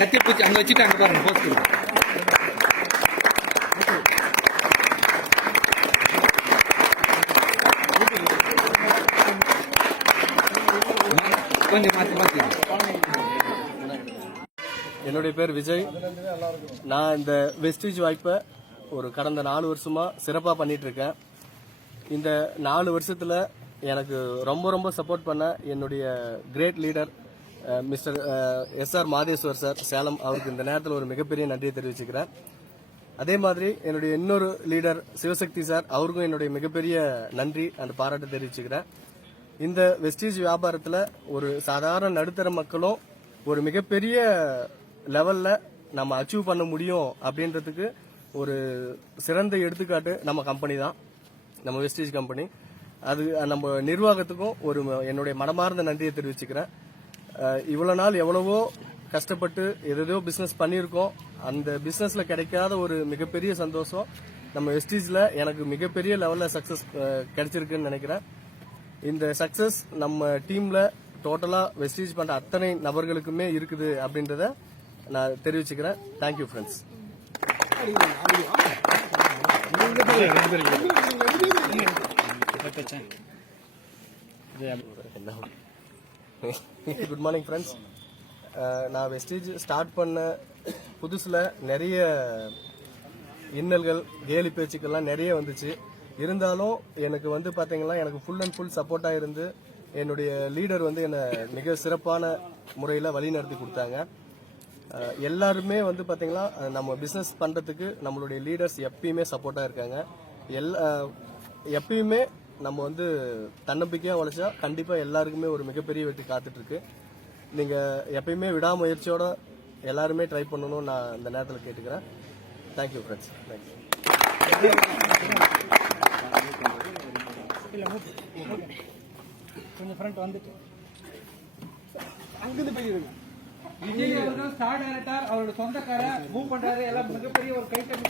கத்தி பூச்சி அங்க வச்சுட்டு அங்க பாருங்க போஸ்ட் கொஞ்சம் மாற்றி மாற்றி. என்னுடைய பேர் விஜய். நான் இந்த வெஸ்டீஜ் வாய்ப்பை ஒரு கடந்த 4 வருஷமா சிறப்பாக பண்ணிட்டு இருக்கேன். இந்த 4 வருஷத்துல எனக்கு ரொம்ப ரொம்ப சப்போர்ட் பண்ண என்னுடைய great leader mister SR Madheswar sir Salem, அவருக்கு இந்த நேரத்தில் ஒரு மிகப்பெரிய நன்றியை தெரிவிச்சுக்கிறேன். அதே மாதிரி என்னுடைய இன்னொரு லீடர் சிவசக்தி சார், அவருக்கும் என்னுடைய மிகப்பெரிய நன்றி அந்த பாராட்டு தெரிவிச்சுக்கிறேன். இந்த வெஸ்டீஜ் வியாபாரத்தில் ஒரு சாதாரண நடுத்தர மக்களும் ஒரு மிகப்பெரிய லெவல்ல நம்ம அச்சீவ் பண்ண முடியும் அப்படின்றதுக்கு ஒரு சிறந்த எடுத்துக்காட்டு நம்ம கம்பெனி தான், நம்ம வெஸ்டீஜ் கம்பெனி. அது நம்ம நிர்வாகத்துக்கும் ஒரு என்னுடைய மனமார்ந்த நன்றியை தெரிவிச்சுக்கிறேன். இவ்வளவு நாள் எவ்வளவோ கஷ்டப்பட்டு எதோ பிசினஸ் பண்ணியிருக்கோம். அந்த பிசினஸ்ல கிடைக்காத ஒரு மிகப்பெரிய சந்தோஷம் நம்ம வெஸ்டீஜ்ல எனக்கு மிகப்பெரிய லெவல்ல சக்சஸ் கிடைச்சிருக்குன்னு நினைக்கிறேன். இந்த சக்சஸ் நம்ம டீம்ல டோட்டலா வெஸ்டீஜ் பண்ற அத்தனை நபர்களுக்குமே இருக்குது அப்படின்றத நான் தெரிவிச்சுக்கிறேன். Thank you friends. Good morning friends. நான் வெஸ்டீஜ் ஸ்டார்ட் பண்ண புதுசுல நிறைய இன்னல்கள் கேலி பேச்சுக்கள்லாம் நிறைய வந்துச்சு. இருந்தாலும் எனக்கு வந்து பாத்தீங்கன்னா எனக்கு ஃபுல் அண்ட் ஃபுல் சப்போர்ட்டா இருந்து என்னுடைய லீடர் வந்து என்னை மிக சிறப்பான முறையில் வழி நடத்தி கொடுத்தாங்க. எல்லாருமே வந்து பாத்தீங்கன்னா நம்ம பிசினஸ் பண்றதுக்கு நம்மளுடைய லீடர்ஸ் எப்பயுமே சப்போர்ட்டா இருக்காங்க. எப்பயுமே நம்ம வந்து தன்னம்பிக்கையா உழைச்சா கண்டிப்பா எல்லாருக்குமே ஒரு மிகப்பெரிய வெற்றி காத்துட்டு இருக்கு. நீங்க எப்பயுமே விடாமுயற்சியோட எல்லாருமே ட்ரை பண்ணணும்னு நான் இந்த நேரத்தில் கேட்டுக்கிறேன். Thank you friends. கொஞ்சம் ஃப்ரண்ட் வந்துட்டு அங்கிருந்து போயிருங்க. விஜய் அவர்கள் ஸ்டார் டைரக்டர், அவரோட சொந்தக்கார மூவ் பண்றாரு. எல்லாம் மிகப்பெரிய ஒரு கைத்தட்டி